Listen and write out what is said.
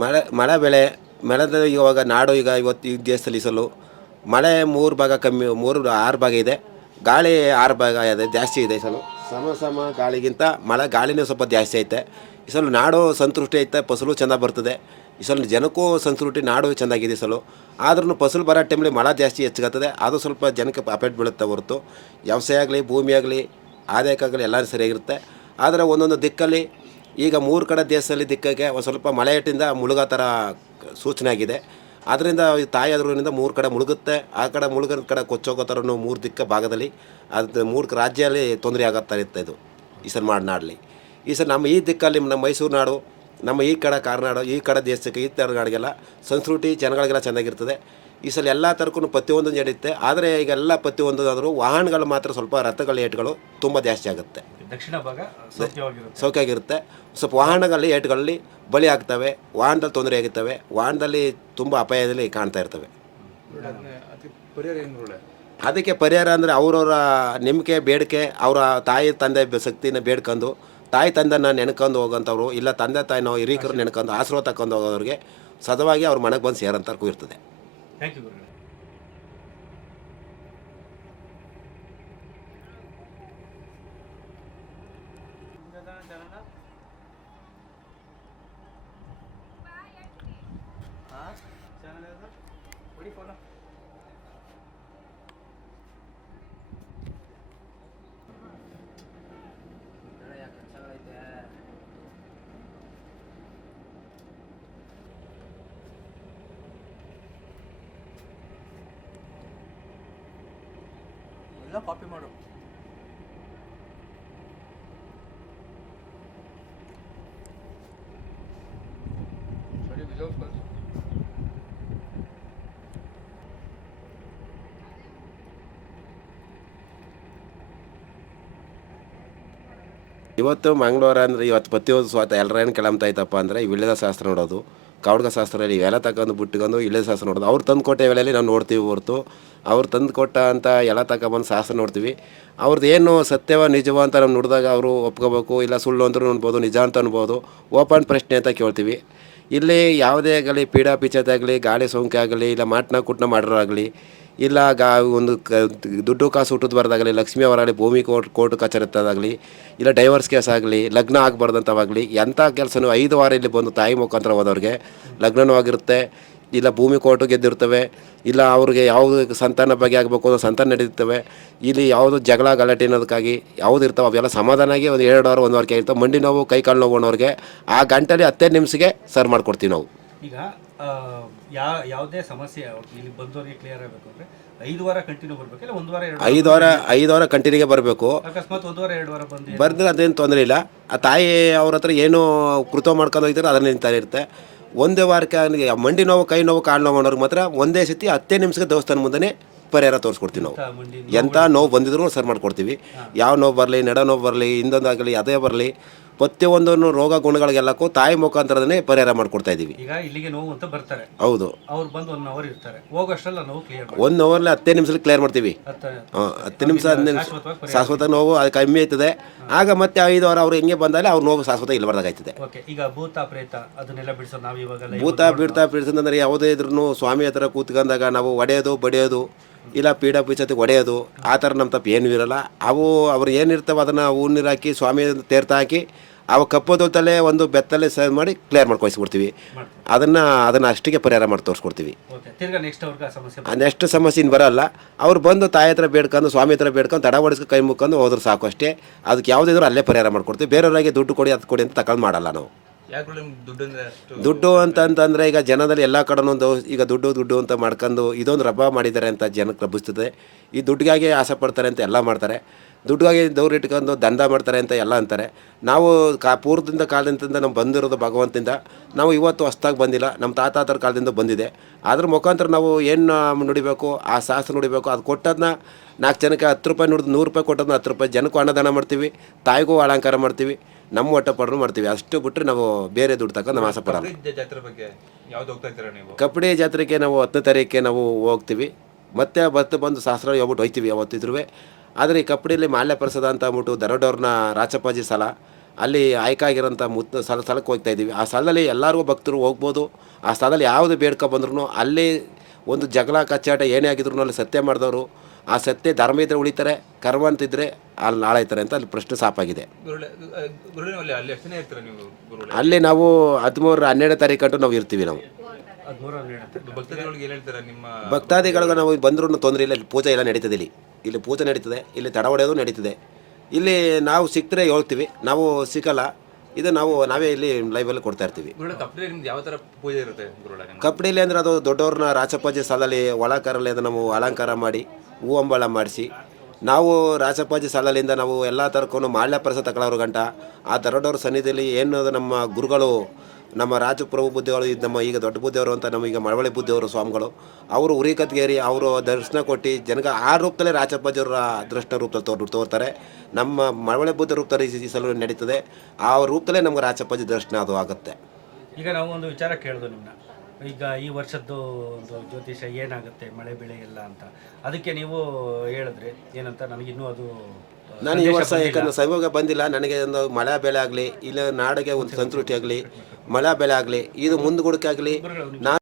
ಮಳೆ ಬೆಳೆ ಮಳೆದ ಇವಾಗ ನಾಡು ಈಗ ಇವತ್ತು ಈ ದೇಶದಲ್ಲಿ ಈ ಸಲ ಮಳೆ 3 ಭಾಗ ಕಮ್ಮಿ 6 ಭಾಗ ಇದೆ. ಗಾಳಿ 6 ಭಾಗ ಇದೆ, ಜಾಸ್ತಿ ಇದೆ ಈ ಸಲ. ಸಮ ಗಾಳಿಗಿಂತ ಮಳೆ ಗಾಳಿನೂ ಸ್ವಲ್ಪ ಜಾಸ್ತಿ ಐತೆ. ಈ ಸಲ ನಾಡು ಸಂತೃಷ್ಟಿ ಐತೆ, ಫಸಲು ಚೆನ್ನಾಗಿ ಬರ್ತದೆ. ಈ ಸಲ ಜನಕ್ಕೂ ಸಂತೃಪ್ತಿ, ನಾಡು ಚೆನ್ನಾಗಿದೆ ಈ ಸಲ. ಆದ್ರೂ ಫಸಲು ಬರೋ ಟೈಮಲ್ಲಿ ಮಳೆ ಜಾಸ್ತಿ ಹೆಚ್ಚಾಗ್ತದೆ, ಅದು ಸ್ವಲ್ಪ ಜನಕ್ಕೆ ಅಫೆಕ್ಟ್ ಬೀಳುತ್ತೆ ಹೊರತು ವ್ಯವಸಾಯ ಆಗಲಿ, ಭೂಮಿ ಆಗಲಿ, ಆದಾಯಕ್ಕಾಗಲಿ ಎಲ್ಲ ಸರಿಯಾಗಿರುತ್ತೆ. ಆದರೆ ಒಂದೊಂದು ದಿಕ್ಕಲ್ಲಿ ಈಗ 3 ಕಡೆ ದೇಶದಲ್ಲಿ ದಿಕ್ಕಿಗೆ ಒಂದು ಸ್ವಲ್ಪ ಮಳೆ ಇಟ್ಟಿಂದ ಮುಳುಗೋ ಥರ ಸೂಚನೆ ಆಗಿದೆ. ಆದ್ದರಿಂದ ತಾಯಿ ಅದರಿಂದ 3 ಕಡೆ ಮುಳುಗುತ್ತೆ. ಆ ಕಡೆ ಮುಳುಗದ ಕಡೆ ಕೊಚ್ಚೋಗೋ ಥರನೂ 3 ದಿಕ್ಕ ಭಾಗದಲ್ಲಿ ಅದು 3 ರಾಜ್ಯದಲ್ಲಿ ತೊಂದರೆ ಆಗೋ ಥರ ಇತ್ತು ಇದು ಈ ಸಲ ನಾಡಲ್ಲಿ. ಈ ಸಲ ನಮ್ಮ ಈ ದಿಕ್ಕಲ್ಲಿ ನಮ್ಮ ಮೈಸೂರು ನಾಡು, ನಮ್ಮ ಈ ಕಡೆ ಕಾರ್ನಾಡು, ಈ ಕಡೆ ದೇಶಕ್ಕೆ, ಈ ಥರ ನಾಡಿಗೆಲ್ಲ ಸಂಸ್ಕೃತಿ ಜನಗಳಿಗೆಲ್ಲ ಚೆನ್ನಾಗಿರ್ತದೆ. ಈ ಸಲ ಎಲ್ಲ ಥರಕ್ಕೂ ಪ್ರತಿಯೊಂದು ನಡೆಯುತ್ತೆ. ಆದರೆ ಈಗೆಲ್ಲ ಪ್ರತಿಯೊಂದು ಆದರೂ ವಾಹನಗಳು ಮಾತ್ರ ಸ್ವಲ್ಪ ರಥಗಳ ಏಟುಗಳು ತುಂಬ ಜಾಸ್ತಿ ಆಗುತ್ತೆ. ದಕ್ಷಿಣ ಭಾಗ ಸೌಖ್ಯವಾಗಿರುತ್ತೆ. ಸ್ವಲ್ಪ ವಾಹನಗಳಲ್ಲಿ ಏಟುಗಳಲ್ಲಿ ಬಲಿ ಆಗ್ತವೆ, ವಾಹನದಲ್ಲಿ ತೊಂದರೆ ಆಗುತ್ತವೆ, ವಾಹನದಲ್ಲಿ ತುಂಬ ಅಪಾಯದಲ್ಲಿ ಕಾಣ್ತಾ ಇರ್ತವೆ. ಅದಕ್ಕೆ ಪರಿಹಾರ ಅಂದರೆ ಅವರವರ ನಂಬಿಕೆ, ಬೇಡಿಕೆ, ಅವರ ತಾಯಿ ತಂದೆ ಶಕ್ತಿನ ಬೇಡ್ಕೊಂಡು, ತಾಯಿ ತಂದೆನ ನೆನ್ಕೊಂಡು ಹೋಗೋಂಥವ್ರು, ಇಲ್ಲ ತಂದೆ ತಾಯಿನೋ ಹಿರೀಕರು ನೆನ್ಕೊಂಡು ಆಶೀರ್ವಾದ ತಗೊಂಡು ಹೋಗೋರಿಗೆ ಸದವಾಗಿ ಅವ್ರ ಮನೆಗೆ ಬಂದು ಸೇರೋಂಥವ್ರಿಗೂ ಇರ್ತದೆ. ಥ್ಯಾಂಕ್ ಯು ಗುರುಗಳೇ. ಎಲ್ಲ ಕಾಪಿ ಮಾಡು. ಸರಿ, ವಿಜಯ್ ಕಳ್ಸು. ಇವತ್ತು ಮಂಗಳವಾರ ಅಂದರೆ ಇವತ್ತು ಪ್ರತಿಯೊಂದು ಸ್ವತಃ ಎಲ್ಲರೇನು ಕೆಳಮ್ತಾಯ್ತಪ್ಪ ಅಂದರೆ ವಿಳ್ಯದ ಶಾಸ್ತ್ರ ನೋಡೋದು, ಕವಡ್ಗ ಶಾಸ್ತ್ರದಲ್ಲಿ ಇವೆಲ್ಲ ತಗೊಂಡು ಬಿಟ್ಕೊಂಡು ವಿಳ್ಯದ ಶಾಸ್ತ್ರ ನೋಡೋದು. ಅವ್ರು ತಂದು ಕೊಟ್ಟ ವೇಳೆಯಲ್ಲಿ ನಾವು ನೋಡ್ತೀವಿ ಹೊರತು ಅವ್ರು ತಂದು ಕೊಟ್ಟ ಅಂತ ಎಲ್ಲ ತಗೊಂಬಂದು ಶಾಸ್ತ್ರ ನೋಡ್ತೀವಿ. ಅವ್ರದ್ದು ಏನು ಸತ್ಯವ ನಿಜವ ಅಂತ ನಾವು ನೋಡಿದಾಗ ಅವರು ಒಪ್ಕೋಬೇಕು, ಇಲ್ಲ ಸುಳ್ಳು ಅಂದ್ರೂ ಅನ್ಬೋದು, ನಿಜ ಅಂತ ಅನ್ಬೋದು. ಓಪನ್ ಪ್ರಶ್ನೆ ಅಂತ ಕೇಳ್ತೀವಿ. ಇಲ್ಲಿ ಯಾವುದೇ ಆಗಲಿ ಪೀಡಾ ಪಿಚತೆ ಆಗಲಿ, ಗಾಳಿ ಸೋಂಕೆ ಆಗಲಿ, ಇಲ್ಲ ಮಾಟ್ನ ಕುಟ್ನ ಮಾಡೋರಾಗಲಿ, ಇಲ್ಲ ಒಂದು ದುಡ್ಡು ಕಾಸು ಹುಟ್ಟಿದ್ಬಾರ್ದಾಗಲಿ, ಲಕ್ಷ್ಮಿ ಅವರಾಗಲಿ, ಭೂಮಿ ಕೋರ್ಟ್ ಕಚೇರಿ, ಇಲ್ಲ ಡೈವರ್ಸ್ ಕೇಸ್ ಆಗಲಿ, ಲಗ್ನ ಆಗಬಾರ್ದಂಥವಾಗಲಿ, ಎಂಥ ಕೆಲಸನೂ 5 ವಾರ ಇಲ್ಲಿ ಬಂದು ತಾಯಿ ಮುಖಾಂತರ ಹೋದವ್ರಿಗೆ ಲಗ್ನವೂ ಆಗಿರುತ್ತೆ, ಇಲ್ಲ ಭೂಮಿ ಕೋರ್ಟು ಗೆದ್ದಿರ್ತವೆ, ಇಲ್ಲ ಅವ್ರಿಗೆ ಯಾವುದು ಸಂತಾನ ಬಗ್ಗೆ ಆಗಬೇಕು ಅನ್ನೋ ಸಂತಾನ ನಡೀತವೆ, ಇಲ್ಲಿ ಯಾವುದು ಜಗಳ ಗಲಾಟೆ ಅನ್ನೋದಕ್ಕಾಗಿ ಯಾವುದು ಇರ್ತಾವೆ ಅವೆಲ್ಲ ಸಮಾಧಾನಾಗಿ ಒಂದು 2 ವಾರ 1 ವಾರಕ್ಕೆ ಇರ್ತವೆ. ಮಂಡಿ ನೋವು, ಕೈ ಕಾಲು ನೋವು ಅನ್ನೋರಿಗೆ ಆ ಗಂಟೆಲಿ 15 ನಿಮಿಷಕ್ಕೆ ಸರ್ ಮಾಡ್ಕೊಡ್ತೀವಿ ನಾವು. ಈಗ ಯಾವುದೇ ಸಮಸ್ಯೆ ಇಲ್ಲಿ ಬಂದವರಿಗೆ ಕ್ಲಿಯರ್ ಆಗಬೇಕು ಅಂದರೆ 5 ವಾರ ಕಂಟಿನ್ಯೂ ಬರಬೇಕು, ಇಲ್ಲ 1 ವಾರ 5 ವಾರ ಕಂಟಿನ್ಯೂಗೆ ಬರಬೇಕು. ಅಕಸ್ಮಾತ್ 1 ವಾರ 2 ವಾರ ಬಂದರೆ ಅದೇನು ತೊಂದರೆ ಇಲ್ಲ. ಆ ತಾಯಿ ಅವ್ರ ಹತ್ರ ಏನು ಕೃತ ಮಾಡ್ಕೊಂಡು ಹೋಗ್ತಾರೆ ಅದನ್ನ ನಿಂತಾನೆ ಇರುತ್ತೆ. 1 ವಾರಕ್ಕೆ ಮಂಡಿ ನೋವು, ಕೈ ನೋವು, ಕಾಲು ನೋವು ಅನ್ನೋರಿಗೆ ಮಾತ್ರ ಒಂದೇ ಸತಿ 15 ನಿಮಿಷಕ್ಕೆ ದೇವಸ್ಥಾನ ಮುಂದೆ ಪರಿಹಾರ ತೋರಿಸ್ಕೊಡ್ತೀವಿ ನಾವು. ಎಂಥ ನೋವು ಬಂದಿದ್ರು ಸರ್ ಮಾಡ್ಕೊಡ್ತೀವಿ. ಯಾವ ನೋವು ಬರಲಿ, ನಡ ನೋವು ಬರಲಿ, ಹಿಂದೊಂದಾಗಲಿ, ಅದೇ ಬರಲಿ, ಪ್ರತಿಯೊಂದನ್ನು ರೋಗ ಗುಣಗಳಿಗೆಲ್ಲಕ್ಕೂ ತಾಯಿ ಮುಖಾಂತರನೇ ಪರಿಹಾರ ಮಾಡ್ಕೊಡ್ತಾ ಇದ್ದೀವಿ. ಈಗ ಇಲ್ಲಿಗೆ ನೋವು ಅಂತ ಬರ್ತಾರೆ, ಹೌದು. ಅವ್ರು ಬಂದು 1 ಅವರ್ ಇರ್ತಾರೆ, ಹೋಗೋಷ್ಟಲ್ಲ ನೋವು ಕ್ಲಿಯರ್ 1 ಅವರ್ಲಿ 15 ನಿಮಿಷದಲ್ಲಿ ಕ್ಲಿಯರ್ ಮಾಡ್ತೀವಿ. 10 ನಿಮಿಷ ಶಾಶ್ವತ ನೋವು ಅದು ಕಮ್ಮಿ ಆಯ್ತದೆ. ಆಗ ಮತ್ತೆ 5 ವಾರ ಅವ್ರು ಹೆಂಗೆ ಬಂದಾಗಲೇ ಅವ್ರ ನೋವು ಶಾಶ್ವತ ಇಲ್ಲಬಾರ್ದಾಗ್ತದೆ. ಈಗ ಭೂತ ಪ್ರೇತ ಅದನ್ನೆಲ್ಲ ಬಿಡಿಸೋದು ನಾವು ಇವಾಗ ಭೂತ ಬಿಡ್ಸಂದ್ರೆ ಯಾವುದೇ ಇದ್ರೂ ಸ್ವಾಮಿ ಹತ್ರ ಕೂತ್ಕೊಂಡಾಗ ನಾವು ಹೊಡೆಯೋದು, ಬಡಿಯೋದು, ಇಲ್ಲ ಪೀಡಾ ಪಿಚತೆ ಹೊಡೆಯೋದು, ಆ ಥರ ನಮ್ಮ ತಪ್ಪು ಏನೂ ಇರೋಲ್ಲ. ಅವ್ರು ಏನಿರ್ತವೆ ಅದನ್ನು ನೀರು ಹಾಕಿ ಸ್ವಾಮಿ ತೀರ್ಥ ಹಾಕಿ ಅವು ಕಪ್ಪೋದೊತ್ತಲ್ಲೇ ಒಂದು ಬೆತ್ತಲ್ಲೇ ಸೇವ್ ಮಾಡಿ ಕ್ಲಿಯರ್ ಮಾಡ್ಕೊಳ್ಸ್ಕೊಡ್ತೀವಿ. ಅದನ್ನು ಅಷ್ಟಿಗೆ ಪರಿಹಾರ ಮಾಡಿ ತೋರಿಸ್ಕೊಡ್ತೀವಿ. ನೆಕ್ಸ್ಟ್ ಸಮಸ್ಯೆ ಇನ್ನು ಬರೋಲ್ಲ. ಅವ್ರು ಬಂದು ತಾಯಿ ಹತ್ರ ಬೇಡ್ಕೊಂಡು, ಸ್ವಾಮಿ ಹತ್ರ ಬೇಡ್ಕೊಂಡು, ತಡ ಹೊಡಿಸ್ಕೊಂಡು ಕೈ ಮುಕ್ಕೊಂಡು ಹೋದ್ರೆ ಸಾಕು ಅಷ್ಟೇ. ಅದಕ್ಕೆ ಯಾವುದಿದ್ರು ಅಲ್ಲೇ ಪರಿಹಾರ ಮಾಡ್ಕೊಡ್ತೀವಿ. ಬೇರೆಯವರಾಗಿ ದುಡ್ಡು ಕೊಡಿ, ಅದು ಕೊಡಿ ಅಂತ ತಗೊಂಡು ಮಾಡಲ್ಲ ನಾವು. ದುಡ್ಡು ಅಂತಂದರೆ ಈಗ ಜನದಲ್ಲಿ ಎಲ್ಲ ಕಡೆನೊಂದು ಈಗ ದುಡ್ಡು ಅಂತ ಮಾಡ್ಕೊಂಡು ಇದೊಂದು ರಬ್ಬ ಮಾಡಿದ್ದಾರೆ ಅಂತ ಜನಕ್ಕೆ ಲಭಿಸ್ತದೆ. ಈ ದುಡ್ಡಿಗಾಗಿ ಆಸೆ ಪಡ್ತಾರೆ ಅಂತ ಎಲ್ಲ ಮಾಡ್ತಾರೆ. ದುಡ್ಡಿಗಾಗಿ ದೌರ್ ಇಟ್ಕೊಂಡು ದಂಧ ಮಾಡ್ತಾರೆ ಅಂತ ಎಲ್ಲ ಅಂತಾರೆ. ನಾವು ಪೂರ್ವದಿಂದ ಕಾಲದಿಂದ ನಾವು ಬಂದಿರೋದು ಭಗವಂತದಿಂದ. ನಾವು ಇವತ್ತು ಹೊಸ್ದಾಗಿ ಬಂದಿಲ್ಲ, ನಮ್ಮ ತಾತಾತರ ಕಾಲದಿಂದ ಬಂದಿದೆ. ಅದ್ರ ಮುಖಾಂತರ ನಾವು ಏನು ನುಡಿಬೇಕು, ಆ ಶಾಸ್ತ್ರ ನುಡಿಬೇಕು. ಅದು ಕೊಟ್ಟದನ್ನ 4 ಜನಕ್ಕೆ 10 ರೂಪಾಯಿ ನುಡಿದು 100 ರೂಪಾಯಿ ಕೊಟ್ಟದನ್ನ 10 ರೂಪಾಯಿ ಜನಕ್ಕೂ ಅನ್ನದಾನ ಮಾಡ್ತೀವಿ, ತಾಯಿಗೂ ಅಲಂಕಾರ ಮಾಡ್ತೀವಿ, ನಮ್ಮ ಹೊಟ್ಟೆ ಪಡ್ರು ಮಾಡ್ತೀವಿ. ಅಷ್ಟು ಬಿಟ್ಟರೆ ನಾವು ಬೇರೆ ದುಡ್ಡು ತಗೊಂಡು ನಾವು ಆಸೆ ಪಡೋಲ್ಲ. ಕಪ್ಪಡಿ ಜಾತ್ರೆಗೆ ನಾವು 10ನೇ ತಾರೀಕಿಗೆ ನಾವು ಹೋಗ್ತೀವಿ. ಮತ್ತೆ ಬಂದು ಶಾಸ್ತ್ರ ಹೋಗ್ಬಿಟ್ಟು ಹೋಗ್ತೀವಿ ಯಾವತ್ತಿದ್ರೂ. ಆದರೆ ಈ ಕಪ್ಪಡಿಯಲ್ಲಿ ಮಾಲ್ಯ ಪ್ರಸಾದ ಅಂತ ಅಂದ್ಬಿಟ್ಟು ದರೋಡವ್ರನ್ನ ರಾಚಪ್ಪಾಜಿ ಸಾಲ ಅಲ್ಲಿ ಆಯ್ಕಾಗಿರೋಂಥ ಸ್ಥಳಕ್ಕೆ ಹೋಗ್ತಾ ಇದ್ದೀವಿ. ಆ ಸ್ಥಳದಲ್ಲಿ ಎಲ್ಲರಿಗೂ ಭಕ್ತರು ಹೋಗ್ಬೋದು. ಆ ಸ್ಥಳದಲ್ಲಿ ಯಾವುದು ಬೇಡ್ಕೊ ಬಂದ್ರೂ ಅಲ್ಲಿ ಒಂದು ಜಗಳ ಕಚ್ಚಾಟ ಏನೇ ಆಗಿದ್ರು ಅಲ್ಲಿ ಸತ್ಯ ಮಾಡಿದವರು ಆ ಸತ್ಯ ಧರ್ಮ ಇದ್ದರೆ ಉಳಿತಾರೆ, ಕರ್ಮ ಅಂತಿದ್ರೆ ಅಲ್ಲಿ ಹಾಳಾಯ್ತಾರೆ ಅಂತ ಅಲ್ಲಿ ಪ್ರಶ್ನೆ ಸಾಪಾಗಿದೆ. ಅಲ್ಲಿ ಎಷ್ಟು ಜನ ಇರ್ತೀರ ನೀವು ಗುರುಗಳೇ? ಅಲ್ಲಿ ನಾವು 13-12 ತಾರೀಕು ನಾವು ಇರ್ತೀವಿ. ನಾವು 13 ಭಕ್ತಾದಿಗಳಿಗೆ ಏನು ಹೇಳ್ತಾರೆ ನಿಮ್ಮ ಭಕ್ತಾದಿಗಳಿಗೆ ನಾವು ಬಂದ್ರೂ ತೊಂದರೆ ಇಲ್ಲ. ಇಲ್ಲಿ ಪೂಜೆ ಎಲ್ಲ ನಡೀತದೆ. ಇಲ್ಲಿ ಪೂಜೆ ನಡೀತದೆ, ಇಲ್ಲಿ ತಡ ಹೊಡೆಯೋದು ನಡೀತದೆ. ಇಲ್ಲಿ ನಾವು ಸಿಕ್ಕರೆ ಹೇಳ್ತೀವಿ, ನಾವು ಸಿಕ್ಕಲ್ಲ ಇದು ನಾವೇ ಇಲ್ಲಿ ಲೈವಲ್ಲಿ ಕೊಡ್ತಾ ಇರ್ತೀವಿ. ಗುರುಗಳೇ ಕಪ್ಪಡಿ ನಿಮ್ದು ಯಾವ ಥರ ಪೂಜೆ ಇರುತ್ತೆ ಗುರುಗಳೇ? ಕಪ್ಪಡಿಲಿ ಅಂದರೆ ಅದು ದೊಡ್ಡವ್ರನ್ನ ರಾಚಪಾಜಿ ಸ್ಥಳದಲ್ಲಿ ಒಳಕರಲ್ಲಿ ಅದು ನಾವು ಅಲಂಕಾರ ಮಾಡಿ ಹೂವಂಬಳ ಮಾಡಿಸಿ ನಾವು ರಾಚಪಾಜಿ ಸ್ಥಳದಿಂದ ನಾವು ಎಲ್ಲ ಥರಕ್ಕೂ ಮಾಲ್ಯ ಪ್ರಸಾದ ತಗೊಳ್ಳೋರು ಗಂಟ ಆ ದೊಡ್ಡವ್ರ ಸನ್ನಿಧಿಯಲ್ಲಿ ಏನು ನಮ್ಮ ಗುರುಗಳು ನಮ್ಮ ರಾಜಪ್ರಭು ಬುದ್ಧಿಗಳು ನಮ್ಮ ಈಗ ದೊಡ್ಡ ಬುದ್ಧಿಯವರು ಅಂತ ನಮಗೀಗ ಮಳವಳ್ಳಿ ಬುದ್ಧಿಯವರು ಸ್ವಾಮಿಗಳು ಅವರು ಉರಿಕತ್ಗೇರಿ ಅವರು ದರ್ಶನ ಕೊಟ್ಟು ಜನಗೆ ಆ ರೂಪದಲ್ಲೇ ರಾಚಪ್ಪಾಜಿಯವರ ಅದೃಷ್ಟ ರೂಪದಲ್ಲಿ ತೋರ್ತಾರೆ. ನಮ್ಮ ಮಳವಳ್ಳಿ ಬುದ್ಧ ರೂಪದಲ್ಲಿ ಈ ಸಲ ನಡೀತದೆ. ಆ ರೂಪದಲ್ಲೇ ನಮ್ಗೆ ರಾಚಪ್ಪಾಜಿ ದರ್ಶನ ಅದು ಆಗುತ್ತೆ. ಈಗ ನಾವು ಒಂದು ವಿಚಾರ ಕೇಳಿದ್ವು ನಿಮ್ಮನ್ನ, ಈಗ ಈ ವರ್ಷದ್ದು ಒಂದು ಜ್ಯೋತಿಷ ಏನಾಗುತ್ತೆ ಮಳೆ ಬೆಳೆ ಎಲ್ಲ ಅಂತ, ಅದಕ್ಕೆ ನೀವು ಹೇಳಿದ್ರಿ ಏನಂತ, ನನಗಿನ್ನೂ ಅದು ನಾನು ಈ ವರ್ಷ ಯಾಕಂದ್ರೆ ಸೈವಾಗ ಬಂದಿಲ್ಲ. ನನಗೆ ಒಂದು ಮಳೆ ಬೆಳೆ ಆಗಲಿ ಇಲ್ಲ ನಾಡಿಗೆ ಒಂದು ಸಂತೃಪ್ತಿ ಆಗಲಿ ಮಳೆ ಬೆಳೆ ಆಗಲಿ ಇದು ಮುಂದೂಡಿಕೆ ಆಗಲಿ ನಾನು